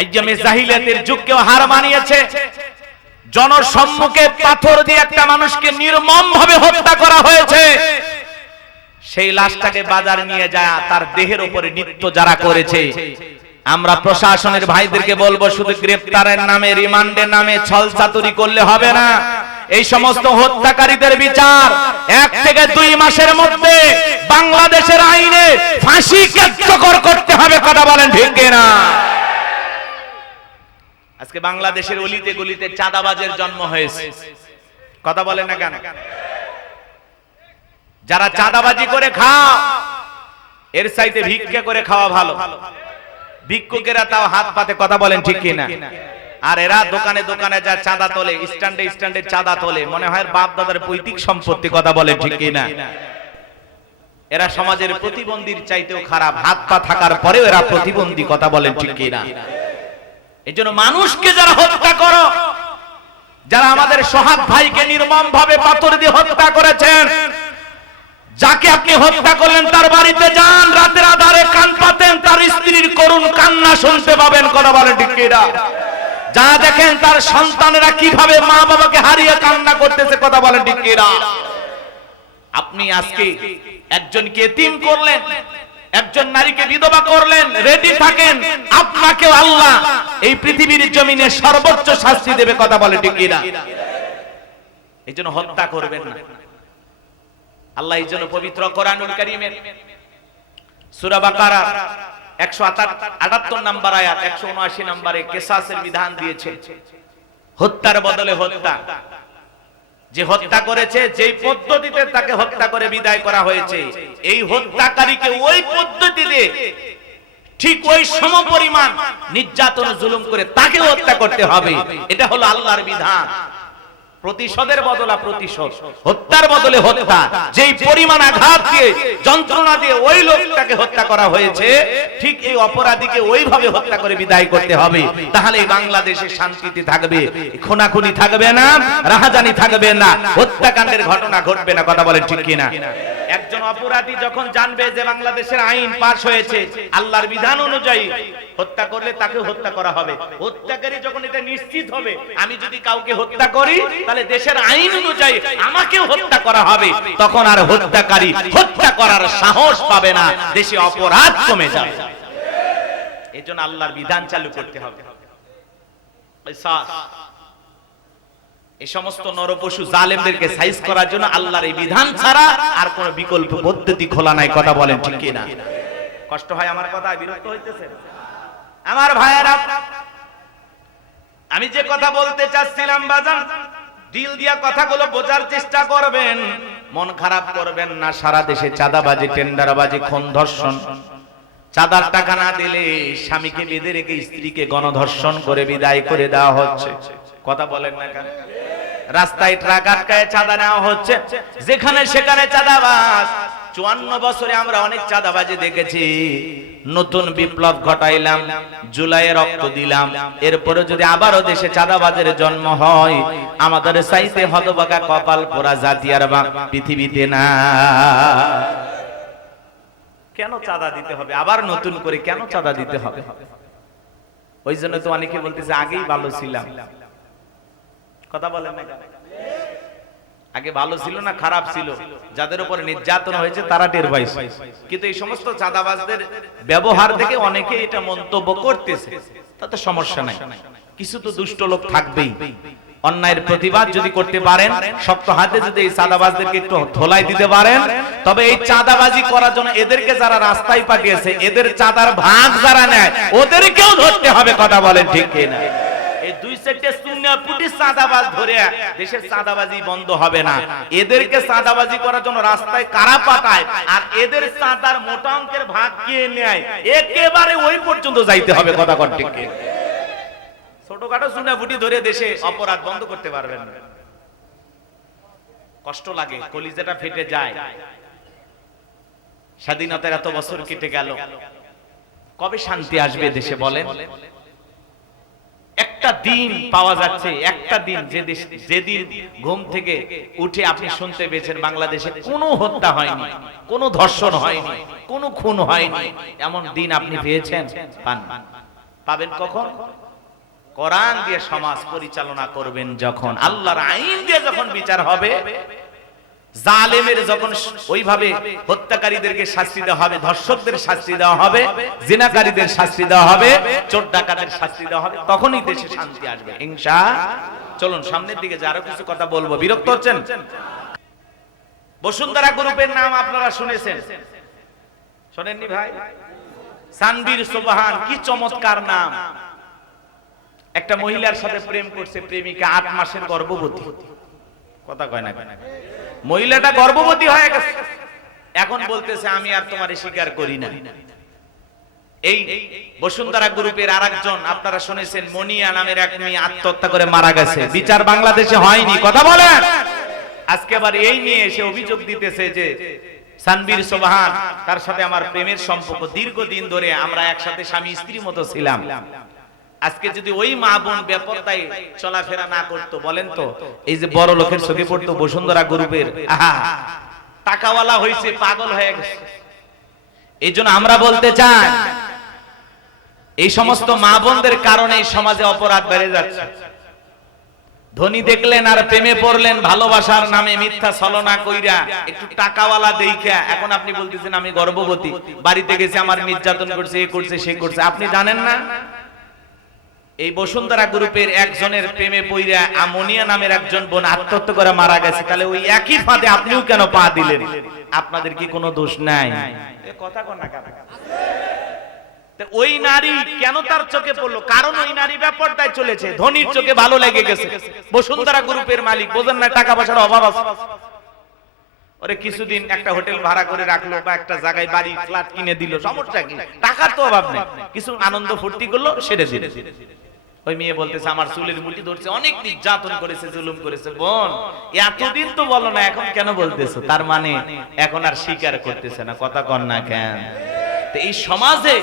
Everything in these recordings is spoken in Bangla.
আইয়ামে জাহিলিয়াতের যুগকেও হার মানিয়েছে। জনসম্মুখে পাথর দিয়ে একটা মানুষকে নির্মমভাবে হত্যা করা হয়েছে। সেই লাশটাকে বাজার নিয়ে যায় তার দেহের উপরে নৃত্য যারা করেছে, আমরা প্রশাসনের ভাইদেরকে বলবো, শুধু গ্রেফতারের নামে, রিমান্ডের নামে ছলচাতুরি করলে হবে না। এই সমস্ত হত্যাকারীদের বিচার 1 থেকে 2 মাসের মধ্যে বাংলাদেশের আইনে ফাঁসি কার্যকর করতে হবে। কথা বলেন ঠিক কিনা? আজকে বাংলাদেশের অলিতে গলিতে চাঁদাবাজের জন্ম হয়েছে। কথা বলেন না কেন? যারা চাঁদাবাজি করে খাও, এর চাইতে ভিক্ষা করে খাওয়া ভালো। ভিক্ষুকেরা তাও হাত পাতে। কথা বলেন ঠিক কিনা? আর এরা দোকানে দোকানে যা চাঁদা তোলে, স্ট্যান্ডে স্ট্যান্ডে চাঁদা তোলে, মনে হয় বাপ দাদার পৈতৃক সম্পত্তি। কথা বলেন ঠিক কিনা? এরা সমাজের প্রতিবন্ধীর চাইতেও খারাপ। হাত পা থাকার পরেও এরা প্রতিবন্ধী। কথা বলেন ঠিক কিনা? এজন্য মানুষকে যারা হত্যা করো, যারা আমাদের সোহাগ ভাইকে নির্মমভাবে পাথর দিয়ে হত্যা করেছেন, যাকে আপনি হত্যা করলেন তার বাড়িতে যান, রাতের আধারে কান পাতেন, তার স্ত্রীর করুণ কান্না শুনতে পাবেন। কথা বলেন ঠিক কিনা? যা দেখেন তার সন্তানেরা কিভাবে মা বাবাকে হারিয়ে কান্না করতেছে। কথা বলেন ঠিক কিনা? আপনি আজকে একজনকে এতিম করলেন, একজন নারীকে বিধবা করলেন, রেডি থাকেন, আপনাকেও আল্লাহ এই পৃথিবীর জমিনে সর্বোচ্চ শাস্তি দেবে। কথা বলে ঠিক কিনা? এই জন্য হত্যা করবেন না। আল্লাহ এই জন্য পবিত্র কোরআনুল কারীমের সূরা বাকারা 178 নম্বর আয়াত, 179 নম্বরে কিসাসের বিধান দিয়েছে। হত্যার বদলে হত্যা। যে হত্যা করেছে, যেই পদ্ধতিতে তাকে হত্যা করে বিদায় করা হয়েছে, এই হত্যাকারীকে ওই পদ্ধতিতে ঠিক ওই সমপরিমাণ নির্যাতন জুলুম করে তাকে হত্যা করতে হবে। এটা হলো আল্লাহর বিধান। প্রতিশোধের বদলা প্রতিশোধ, হত্যার বদলে হত্যা। যেই পরিমাণ আঘাত দিয়ে, যন্ত্রণা দিয়ে ওই লোকটাকে হত্যা করা হয়েছে, ঠিক এই অপরাধীকে ওইভাবে হত্যা করে বিদায় করতে হবে। তাহলে বাংলাদেশে শান্তিতে থাকবে, খুনাখুনি থাকবে না, রাহাজানি থাকবে না, হত্যাকাণ্ডের ঘটনা ঘটবে না। কথা বলেন ঠিক কিনা? একজন অপরাধী যখন জানবে যে বাংলাদেশের আইন পাস হয়েছে, আল্লাহর বিধান অনুযায়ী হত্যা করলে তাকে হত্যা করা হবে, হত্যাকারী যখন এটা নিশ্চিত হবে আমি যদি কাউকে হত্যা করি তাহলে দেশের আইন অনুযায়ী আমাকেও হত্যা করা হবে, তখন আর হত্যাকারী হত্যা করার সাহস পাবে না, দেশে অপরাধ কমে যাবে। এজন্য আল্লাহর বিধান চালু করতে হবে। এই সমস্ত নরপশু জালেমদেরকে সাইজ করার জন্য আল্লাহর এই বিধান ছাড়া আর কোন বিকল্প পদ্ধতি খোলা নাই। কথা বলেন ঠিক কিনা? কষ্ট হয় আমার কথা? বিরক্ত হইতেছে আমার ভাইয়েরা? আমি যে কথা বলতে চাচ্ছিলাম বাজান, দিল দিয়া কথাগুলো বোঝার চেষ্টা করবেন, মন খারাপ করবেন না। সারা দেশে চাঁদাবাজি, টেন্ডারবাজি, খুন, ধর্ষণ। চাঁদার টাকা না দিলে স্বামীকে বেঁধে রেখে স্ত্রীকে গণধর্ষণ করে বিদায় করে দেওয়া হচ্ছে। কথা বলেন না কেন? রাস্তায় ট্রাক আটকায় চাঁদা নেওয়া হচ্ছে, যেখানে সেখানে চাঁদাবাজ। 54 বছরে আমরা অনেক চাঁদাবাজি দেখেছি। নতুন বিপ্লব ঘটাইলাম, জুলাইয়ে রক্ত দিলাম, এরপরে যদি আবারও দেশে চাঁদাবাজের জন্ম হয়, আমাদের চাইতে হতভাগা কপাল পোড়া জাতি আর পৃথিবীতে না। কেন চাঁদা দিতে হবে আবার নতুন করে? কেন চাঁদা দিতে হবে? ওই জন্য তো অনেকে বলতেছে আগেই ভালো ছিলাম। কথা বলেন না? আগে ভালো ছিল না খারাপ ছিল? যাদের উপর নির্যাতন হয়েছে তারা টের পাইছে। কিন্তু এই সমস্ত চাঁদাবাজদের ব্যবহার দেখে অনেকে এটা মন্তব্য করতেছে, তাতে সমস্যা নাই। কিছু তো দুষ্ট লোক থাকবেই। অন্যায়ের প্রতিবাদ যদি করতে পারেন, শক্ত হাতে যদি এই চাঁদাবাজদেরকে একটু ধোলাই দিতে পারেন, তবে এই চাঁদাবাজি করার জন্য এদেরকে যারা রাস্তায় পাঠিয়েছে, এদের চাঁদার ভাগ যারা নেয়, ওদেরকেও ধরতে হবে। কথা বলেন ঠিক কিনা? এই দুই সেটে সুন্নাহ পুটি চাঁদাবাজ ধরে দেশের চাঁদাবাজি বন্ধ হবে না। এদেরকে চাঁদাবাজি করার জন্য রাস্তায় কারা পাঠায়, আর এদের চাঁদার মোটা অঙ্কের ভাগ কে নেয়, একেবারে ওই পর্যন্ত যাইতে হবে। কথা কন ঠিক কিনা? ছোটখাটো সুন্নাহ পুটি ধরে দেশে অপরাধ বন্ধ করতে পারবেন না। কষ্ট লাগে, কলিজাটা ফেটে যায়। স্বাধীনতার এত বছর কেটে গেল, কবে শান্তি আসবে দেশে বলেন? একটা দিন পাওয়া যাচ্ছে, একটা দিন যেদিন ঘুম থেকে উঠে আপনি শুনতে পেয়েছেন বাংলাদেশে কোনো হত্যা হয়নি, কোনো ধর্ষণ হয়নি, কোনো খুন হয়নি, এমন দিন আপনি পেয়েছেন? পাবেন কখন? কোরআন দিয়ে সমাজ পরিচালনা করবেন যখন, আল্লাহর আইন দিয়ে যখন বিচার হবে, জালেমের যখন ওইভাবে হত্যাকারীদেরকে শাস্তি দেওয়া হবে, ধর্ষকদের শাস্তি দেওয়া হবে, জিনাকারীদের শাস্তি দেওয়া হবে, চোর ডাকাতের শাস্তি দেওয়া হবে, তখনই দেশে শান্তি আসবে ইনশাআল্লাহ। চলুন সামনের দিকে, আরো কিছু কথা বলবো। বিরক্ত হচ্ছেন? বসুন্ধরা গ্রুপের নাম আপনারা শুনেছেন, শোনেননি ভাই? সানবীর সুবহান, কি চমৎকার নাম। একটা মহিলার সাথে প্রেম করছে প্রেমিকা, 8 মাসের গর্ভবতী। কথা কয় না? মহিলাটা গর্ভবতী হয়ে গেছে, এখন বলতেছে আমি আর তোমারে স্বীকার করি না। এই বসুন্ধরা গ্রুপের আরেকজন আপনারা শুনেছেন, মনিয়া নামের এক মেয়ে আত্মহত্যা করে মারা গেছে। বিচার বাংলাদেশে হয়নি, কথা বলেন। আজকে আবার এই নিয়ে এসে অভিযোগ দিতেছে যে সানবীর সুবহান, তার সাথে আমার প্রেমের সম্পর্ক, দীর্ঘদিন ধরে আমরা একসাথে স্বামী স্ত্রীর মতো ছিলাম। আজকে যদি ওই মা বোন বেপরদায় চলাফেরা না করতো, বলেন তো এই যে বড় লোকের চোখে পড়তো বসুন্ধরা গ্রুপের, টাকাওয়ালা হয়েছে, পাগল হয়ে গেছে। এই জন্য আমরা বলতে চাই, এই সমস্ত মা বোনদের কারণে সমাজে অপরাধ বেড়ে যাচ্ছে। ধনী দেখলেন আর প্রেমে পড়লেন, ভালোবাসার নামে মিথ্যা ছলনা কইরা, একটু টাকাওয়ালা দেইখা এখন আপনি বলতেছেন আমি গর্ভবতী, বাড়িতে গেছে আমার নির্যাতন করছে, এ করছে, সে করছে। আপনি জানেন না এই বসুন্ধরা গ্রুপের একজনের প্রেমে পইরা আমনিয়া নামের একজন বোন আত্মহত্যা করে মারা গেছে? তাহলে ওই একই ফাঁদে আপনিও কেন পা দিলেন? আপনাদের কি কোনো দোষ নাই? কথা কন না কেন? ওই নারী কেন তার চোখে পড়লো? কারণ ওই নারী বেপরদায় চলেছে, ধনীর চোখে ভালো লেগে গেছে। বসুন্ধরা গ্রুপের মালিক, বোঝেন না টাকা পয়সার অভাব আছে, ওরে কিছুদিন একটা হোটেল ভাড়া করে রাখলো বা একটা জায়গায় বাড়ি ফ্ল্যাট কিনে দিল, সমস্যা কি? টাকার তো অভাব নেই, কিছু আনন্দ ফুর্তি করলো, সেরে দিল। ওই মেয়ে বলতেছে আমার চুলের মুঠি ধরছে, অনেক নির্যাতন করেছে, জুলুম করেছে। বোন, এতদিন তো বলো না, এখন কেন বলতেছো? তার মানে এখন আর স্বীকার করতেছে না। কথা কন না কেন? এই সমাজে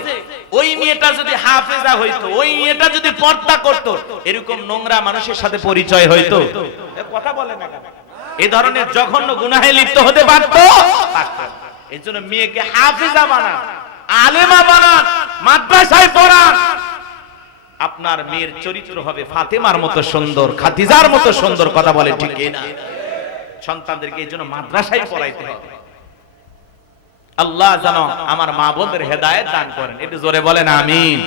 ওই মেয়েটা যদি হাফেজা হইতো, ওই মেয়েটা যদি পর্দা করতো, এরকম নোংরা মানুষের সাথে পরিচয় হইতো? কথা বলে না কেন? এই ধরনের জঘন্য গুনাহে লিপ্ত হতে পারতো। এই জন্য মেয়েকে হাফেজা বানান, আলেমা বানান, মাদ্রাসায় পড়ান। আপনার মেয়ের চরিত্র হবে ফাতেমার মতো সুন্দর, খাদিজার মতো সুন্দর। কথা বলে ঠিক না? সন্তানদেরকে এই জন্য মাদ্রাসায় পড়াইতে হবে। আল্লাহ যেন আমার মা বোনদের হেদায়েত দান করেন। একটু জোরে বলেন আমিন।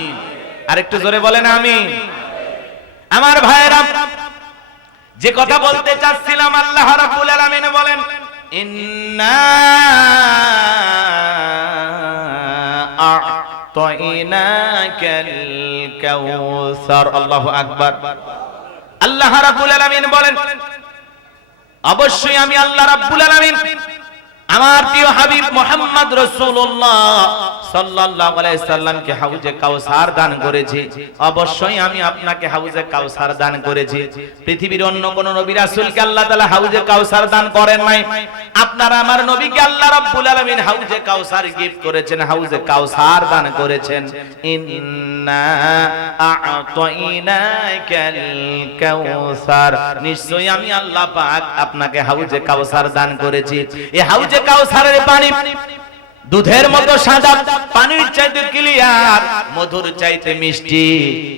আর একটু জোরে বলেন আমিন। আমার ভাইয়েরা, যে কথা বলতে চাচ্ছিলাম, আল্লাহ রাব্বুল আলামিন বলেন ইন্না আ'তাইনাকাল কাউসার। আল্লাহু আকবার। আল্লাহ রাব্বুল আলামিন বলেন অবশ্যই আমি আল্লাহ রাব্বুল আলামিন আমার প্রিয় হাবিব মুহাম্মদ রাসূলুল্লাহ সাল্লাল্লাহু আলাইহি সাল্লামকে হাউজে কাউসার দান করেছি। অবশ্যই আমি আপনাকে হাউজে কাউসার দান করেছি। পৃথিবীর অন্য কোন নবী রাসূলকে আল্লাহ তাআলা হাউজে কাউসার দান করেন নাই। আপনারা আমার নবীকে আল্লাহ রাব্বুল আলামিন হাউজে কাউসার গিফট করেছেন, হাউজে কাউসার দান করেছেন। ইন্না আ'তাইনাকাল কাউসার, নিশ্চয়ই আমি আল্লাহ পাক আপনাকে হাউজে কাউসার দান করেছি। এই হাউজে কাউসারের পানি দুধের মতো সাদা, পানির চাইতে ক্লিয়ার, মধুর চাইতে মিষ্টি।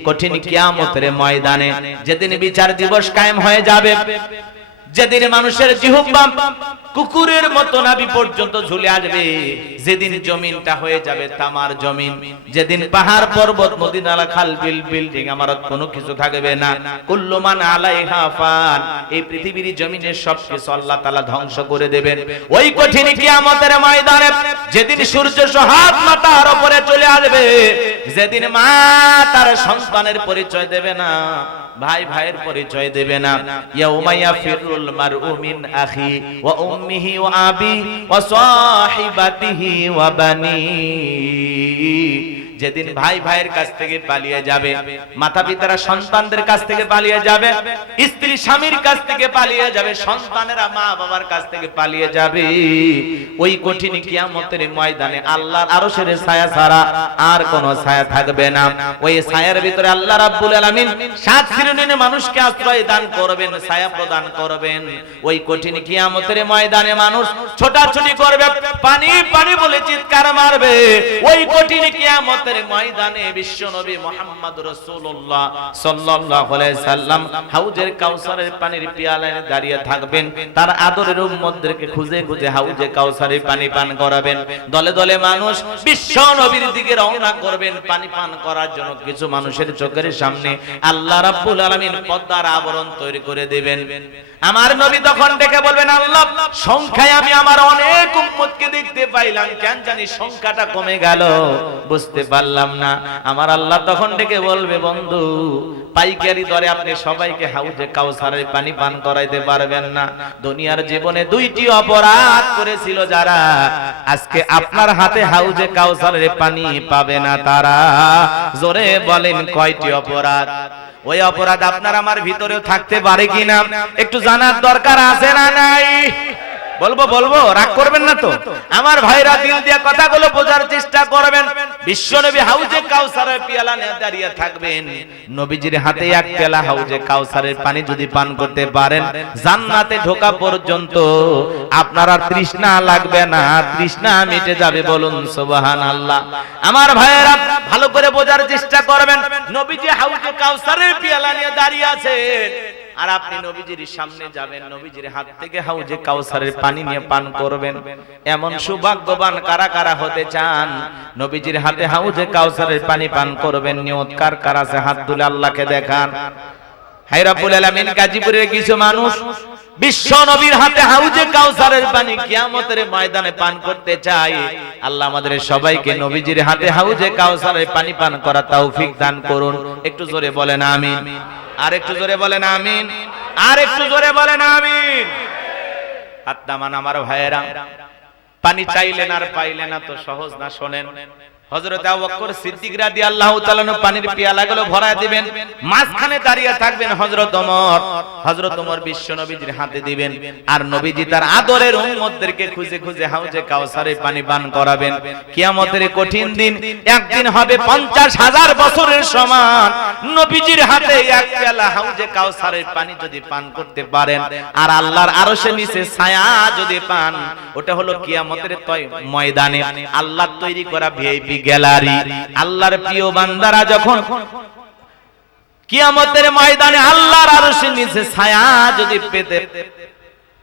কঠিন কিয়ামতের ময়দানে যেদিন বিচার দিবস কায়েম হয়ে যাবে, যেদিন মানুষের জিহ্বা কুকুরের মতো নাভি পর্যন্ত ঝুলে আসবে, যেদিন জমিনটা হয়ে যাবে তামার জমিন, যেদিন পাহাড় পর্বত নদী নালা খাল বিল বিল্ডিং আমারত কোনো কিছু থাকবে না। কুল্লু মান আলাইহা ফান, এই পৃথিবীর জমিনের সবকিছু আল্লাহ তাআলা ধ্বংস করে দেবেন। ওই কঠিন কিয়ামতের ময়দানে যেদিন সূর্য হাত মাথার উপরে চলে আসবে, যেদিন মা তার সন্তানের পরিচয় দেবে না, ভাই ভাইয়ের পরিচয় দেবে না। ইয়াউমা ইয়াফিরুল মারউ মিন আখি ওয়া উম্মিহি ওয়া আবি ওয়া সাহিবাতিহি ওয়া বানি, যেদিন ভাই ভাইয়ের কাছ থেকে পালিয়ে যাবে, মাতা পিতারা সন্তানদের কাছ থেকে পালিয়ে যাবে, স্ত্রী স্বামীর কাছ থেকে পালিয়ে যাবে, সন্তানেরা মা বাবার কাছ থেকে পালিয়ে যাবে। ওই কঠিন কিয়ামতের ময়দানে আল্লাহর আরশের ছায়া ছাড়া আর কোনো ছায়া থাকবে না। ওই ছায়ার ভিতরে আল্লাহ রাব্বুল আলামিন 7 শ্রেণীর মানুষকে আশ্রয় দান করবেন, ছায়া প্রদান করবেন। ওই কঠিন কিয়ামতের ময়দানে মানুষ ছোটাছুটি করবে, পানি পানি বলে চিৎকার মারবে। ওই কঠিন কিয়ামতের কিয়ামতের ময়দানে বিশ্ব নবী মুহাম্মদ রাসূলুল্লাহ সাল্লাল্লাহু আলাইহি সাল্লাম হাউজের কাউসারের পানির পিয়ালায় দাঁড়িয়ে থাকবেন, তার আদরের উম্মতদেরকে খুঁজে খুঁজে হাউজে কাউসারের পানি পান করাবেন। দলে দলে মানুষ বিশ্ব নবীর দিকে রওনা করবেন পানি পান করার জন্য। কিছু মানুষের চোখের সামনে আল্লাহ রাব্বুল আলামিন পর্দার আবরণ তৈরি করে দেবেন। আমার নবী তখন ডেকে বলবেন, আল্লাহ, সংখ্যায় আমি আমার অনেক উম্মতকে দেখতে পাইলাম, কেন জানি সংখ্যাটা কমে গেল, বুঝতে পারলাম না। আমার আল্লাহ তখন ডেকে বলবে, বন্ধু, পাইকারি দরে আপনি সবাইকে হাউজে কাউসারের পানি পান করাইতে পারবেন না। দুনিয়ার জীবনে দুইটি অপরাধ করেছিল যারা, আজকে আপনার হাতে হাউজে কাউসারের পানি পাবে না তারা। জোরে বলেন কয়টি অপরাধ? ওই অপরাধ আপনার আমার ভিতরেও থাকতে পারে কিনা একটু জানার দরকার আছে না নাই? বলবো, রাগ করবেন না তো? আমার ভাইরা দিল দিয়ে কথাগুলো বোঝার চেষ্টা করবেন। বিশ্বনবী হাউজে কাউসারের পিয়ালা নিয়ে দাঁড়িয়ে থাকবেন, নবীজির হাতে এক পেয়ালা হাউজে কাউসারের পানি যদি পান করতে পারেন, জান্নাতে ঢোকা পর্যন্ত আপনার আর তৃষ্ণা লাগবে না, তৃষ্ণা মিটে যাবে। বলুন সুবহানাল্লাহ। আমার ভাইরা ভালো করে বোঝার চেষ্টা করবেন। নবীজি হাউজে কাউসারের পিয়ালা নিয়ে দাঁড়িয়ে আছেন, আর আপনি নবীজির সামনে যাবেন, নবীজির হাত থেকে হাউজে কাউসারের পানি নিয়ে পান করবেন। এমন সৌভাগ্যবান কারা কারা হতে চান নবীজির হাতে হাউজে কাউসারের পানি পান করবেন? নিয়ত কার কার আছে? হাত তুলে আল্লাহকে দেখান। হায় রব্বুল আলামিন, গাজীপুরের কিছু মানুষ বিশ্ব নবীর হাতে হাউজে কাউসারের পানি কিয়ামতের ময়দানে পান করতে চায়। আল্লাহ আমাদের সবাইকে নবীজির হাতে হাউজে কাউসারের পানি পান করা তৌফিক দান করুন। একটু জোরে বলেন আমিন। আর একটু জোরে বলেন আমিন। আর একটু জোরে বলেন আমিন। আত্মান আমার ভাইয়েরা, পানি চাইলেন আর পাইলেন না তো সহজ না। শোনেন, হযরত আবু বকর সিদ্দিক রাদিয়াল্লাহু তাআলা পানির পিয়ালাগুলো ভরায় দিবেন, মাঝখানে দাঁড়িয়ে থাকবেন হযরত ওমর বিশ্ব নবীজির হাতে দিবেন, আর নবীজি তার আদরের উম্মতদেরকে খুঁজে খুঁজে হাউজে কাউসারের পানি পান করাবেন। কিয়ামতের কঠিন দিন, একদিন হবে 50,000 বছরের সমান। নবীজির হাতে এক পেয়ালা হাউজে কাউসারের পানি যদি পান করতে পারেন, আর আল্লাহর আরশের নিচে ছায়া যদি পান, ওটা হলো কিয়ামতের ময়দানে আল্লাহর তৈরি করা ভিআইপি গ্যালারি। আল্লাহর প্রিয় বান্দারা যখন কিয়ামতের ময়দানে আল্লাহর আরশের নিচে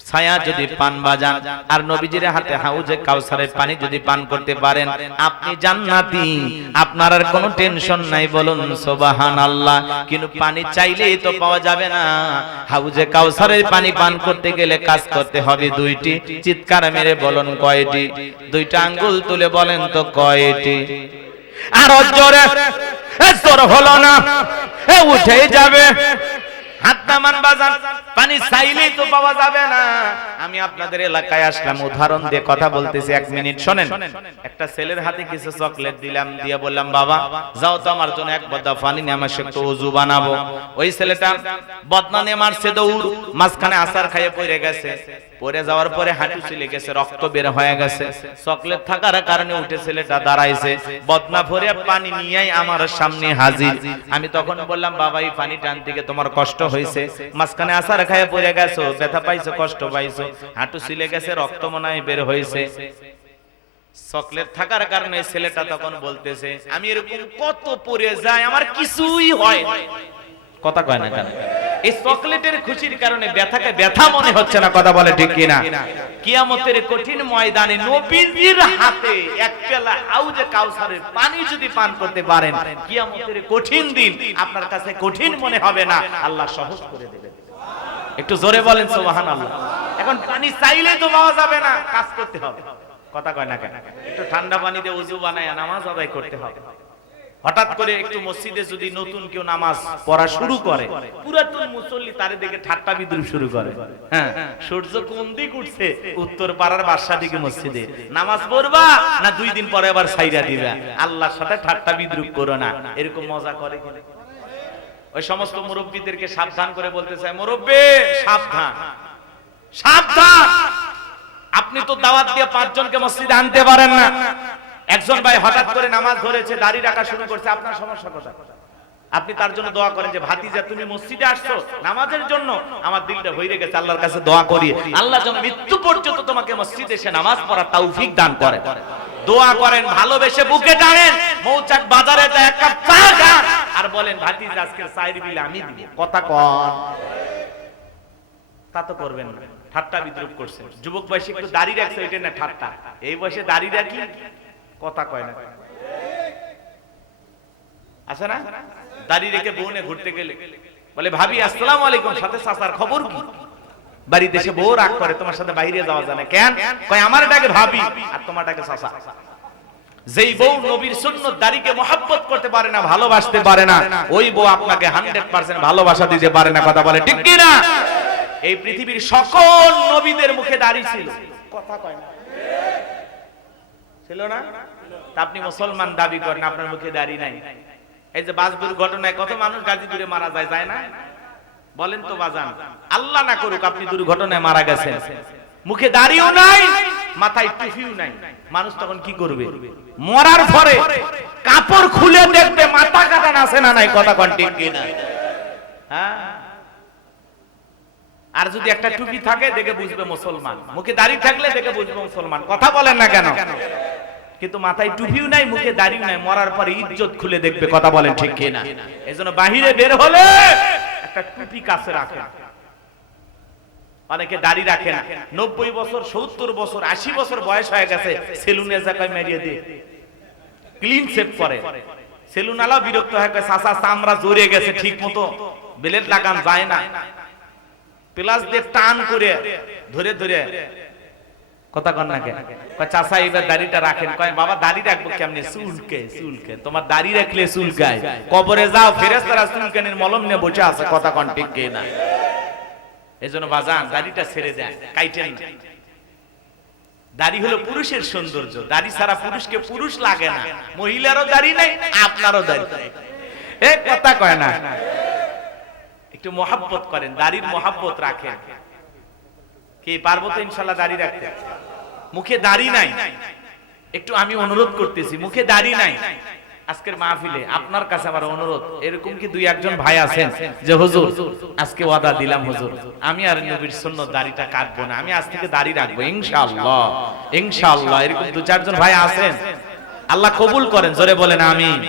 ছায়া যদি পান বাজান, আর নবীজির হাতে হাউজে কাউসারের পানি যদি পান করতে পারেন, আপনি জান্নাতি, আপনার আর কোনো টেনশন নাই। বলুন সুবহানাল্লাহ। কিন্তু পানি চাইলেই তো পাওয়া যাবে না। হাউজে কাউসারের পানি পান করতে গেলে কাজ করতে হবে দুইটি। চিৎকার মেরে বলুন কয়টি? দুইটা আঙ্গুল তুলে বলেন তো কয়টি? আর জোরে জোর হলো না, উঠে যাবে। হাত নামান বাজান, পানি চাইলেই তো পাওয়া যাবে না। আমি আপনাদের এলাকায় আসলাম, উদাহরণ দিয়ে কথা বলতেছি, 1 মিনিট শোনেন। একটা ছেলের হাতে কিছু চকলেট দিলাম, দিয়ে বললাম, বাবা যাও তো আমার জন্য এক বদা পানি নিয়ে আমার একটু ওযু বানাবো। ওই ছেলেটা বদনা নিয়ে মারছে দৌড়, মাঝখানে আছার খাইয়ে পড়ে গেছে। পড়ে যাওয়ার পরে হাঁটু ছিলে গেছে, রক্ত বের হয়ে গেছে। চকলেট থাকার কারণে উঠে ছেলেটা দাঁড়াইছে, বদনা ভরে পানি নিয়েই আমার সামনে হাজির। আমি তখন বললাম, বাবা এই পানি টান থেকে তোমার কষ্ট হয়েছে, মাঝখানে আছার খাইয়ে পড়ে গেছো, ব্যথা পাইছো, কষ্ট পাইছো, হাঁটু ছিলে গেছে, রক্ত মনে হয় বের হয়েছে। চকলেট থাকার কারণে ছেলেটা তখন বলতেছে, আমি এরকম কত পড়ে যাই, আমার কিছুই হয় না। কথা কয় না কেন? এই চকলেটের খুশির কারণে ব্যথাকে ব্যথা মনে হচ্ছে না। কথা বলে ঠিক কিনা? কিয়ামতের কঠিন ময়দানে নবীজির হাতে এক পেয়ালা হাউজে কাউসারের পানি যদি পান করতে পারেন, কিয়ামতের কঠিন দিন আপনার কাছে কঠিন মনে হবে না, আল্লাহ সহজ করে দেবেন। একটু জোরে বলেন সুবহানাল্লাহ। এখন পানি চাইলে তো পাওয়া যাবে না, কাজ করতে হবে। কথা কয় না কেন? একটু ঠান্ডা পানি দিয়ে ওযু বানায় নামাজ আদায় করতে হবে। হঠাৎ করে একটু মসজিদে যদি নতুন কেউ নামাজ পড়া শুরু করে, পুরাতন মুসল্লি তারে দেখে ঠাট্টা বিদ্রুপ শুরু করে। হ্যাঁ, সূর্য কোন দিক উঠছে? উত্তর পাড়ার বাসা দিকে মসজিদে নামাজ পড়বা না 2 দিন পরে আবার সাইরা দিবা? আল্লাহর সাথে ঠাট্টা বিদ্রুপ করো না। এরকম মজা করে কিনা? ওই সমস্ত মুরব্বীদেরকে সাবধান করে বলতে চাই, মুরব্বী সাবধান, সাবধান। আপনি তো দাওয়াত দিয়ে 5 জনকে মসজিদে আনতে পারেন না। একজন ভাই হঠাৎ করে নামাজ ধরেছে, দাড়ি রাখা শুরু করছে, আপনার সমস্যা কোথায়? আপনি তার জন্য দোয়া করেন যে ভাতিজা তুমি মসজিদে আসছো নামাজের জন্য, আমার দিলটা ভরে গেছে, আল্লাহর কাছে দোয়া করি আল্লাহ যেন মৃত্যু পর্যন্ত তোমাকে মসজিদে এসে নামাজ পড়ার তৌফিক দান করে। দোয়া করেন, ভালোবেসে বুকে টানেন, মৌচাক বাজারে যায় এক কাপ চা খান আর বলেন ভাতিজা আজকের চায়ের বিল আমি দিব। কথা কন, তা তো করবেন না। ঠাট্টা বিদ্রুপ করছেন। যুবক বয়সে একটু দাড়ি রাখছে, ওইটা না ঠাট্টা। এই বয়সে দাড়ি রাখি কথা কয় না, আছে না? দাড়ি রেখে বউনে ঘুরতে গেলে বলে ভাবি আসসালামু আলাইকুম, সাথে চাচার খবর কি? বাড়িতে এসে বউ রাগ করে, তোমার সাথে বাইরে যাওয়া যায় না কেন? কয় আমার ডাকে ভাবি আর তোমার ডাকে চাচা। যেই বউ নবীর সুন্নাত দাড়িকে মহব্বত করতে পারে না, ভালোবাসতে পারে না, ওই বউ আপনাকে 100% ভালোবাসা দিতে পারে না। কথা বলে ঠিক কি না? এই পৃথিবীর সকল নবীদের মুখে দাড়ি ছিল, কথা কয় না, ছিল না? তা আপনি মুসলমান দাবি করেন, আপনার মুখে দাড়ি নাই। এই যে বাস দুর্ঘটনায় কত মানুষ গাজীপুরে মারা যায়, যায় না? বলেন তো বাজান, আল্লাহ না করুক আপনি দুর্ঘটনায় মারা গেছেন, মুখে দাড়িও নাই, মাথায় টুপিও নাই, মানুষ তখন কি করবে? মরার পরে কাপড় খুলে দেখবে মাথা কাটা আছে না নাই। কথা কোন ঠিক কি না? হ্যাঁ, আর যদি একটা টুপি থাকে দেখে বুঝবে মুসলমান, মুখে দাড়ি থাকলে দেখে বুঝবে মুসলমান। কথা বলেন না কেন? কিন্তু মাথায় টুপিও নাই, মুখে দাড়িও নাই, মরার পরে ইজ্জত খুলে দেখবে। কথা বলেন ঠিক কি না? এজন্য বাহিরে বের হলে একটা টুপি কাছে রাখেন। অনেকে দাড়ি রাখে না, 90 বছর 70 বছর 80 বছর বয়স হয়ে গেছে, সেলুনে জায়গায় মেরিয়ে দিয়ে ক্লিন শেভ করে। সেলুনওয়ালা বিরক্ত হয়ে কয় চাচা চামড়া জড়ে গেছে, ঠিক মতো ব্লেড লাগান যায় না, প্লাস দিয়ে টান করে ধরে ধরে। কথা কন না কেন? কয় চাচা এবার দাড়িটা রাখেন। কয় বাবা দাড়ি রাখবো কেমনে? চুলকে চুলকে, তোমার দাড়ি রাখলে চুলকায়, কবরে যাও ফেরেশতারা চুলকানির মলম নিয়ে বসে আছে। কথা কন ঠিক কি না? এজন্য বাজান দাড়িটা ছেড়ে দেন, কাইটেন না। দাড়ি হলো পুরুষের সৌন্দর্য, দাড়ি ছাড়া পুরুষকে পুরুষ লাগে না। মহিলারও দাড়ি নাই, আপনারও দাড়ি নাই। এ কথা কয় না। একটু মহব্বত করেন, দাড়ির মহব্বত রাখেন। কি পারবো তো ইনশাআল্লাহ দাড়ি রাখতে? মুখে দাড়ি নাই, একটু আমি অনুরোধ করতেছি, মুখে দাড়ি নাই, আজকের মাহফিলে আপনার কাছে আমার অনুরোধ, এরকম কি দুই একজন ভাই আছেন যে হুজুর আজকে ওয়াদা দিলাম হুজুর আমি আর নবীর সুন্নাত দাড়িটা কাটবো না, আমি আজ থেকে দাড়ি রাখবো ইনশাআল্লাহ ইনশাআল্লাহ, এরকম দু চারজন ভাই আছেন? আল্লাহ কবুল করেন, জোরে বলেন আমিন।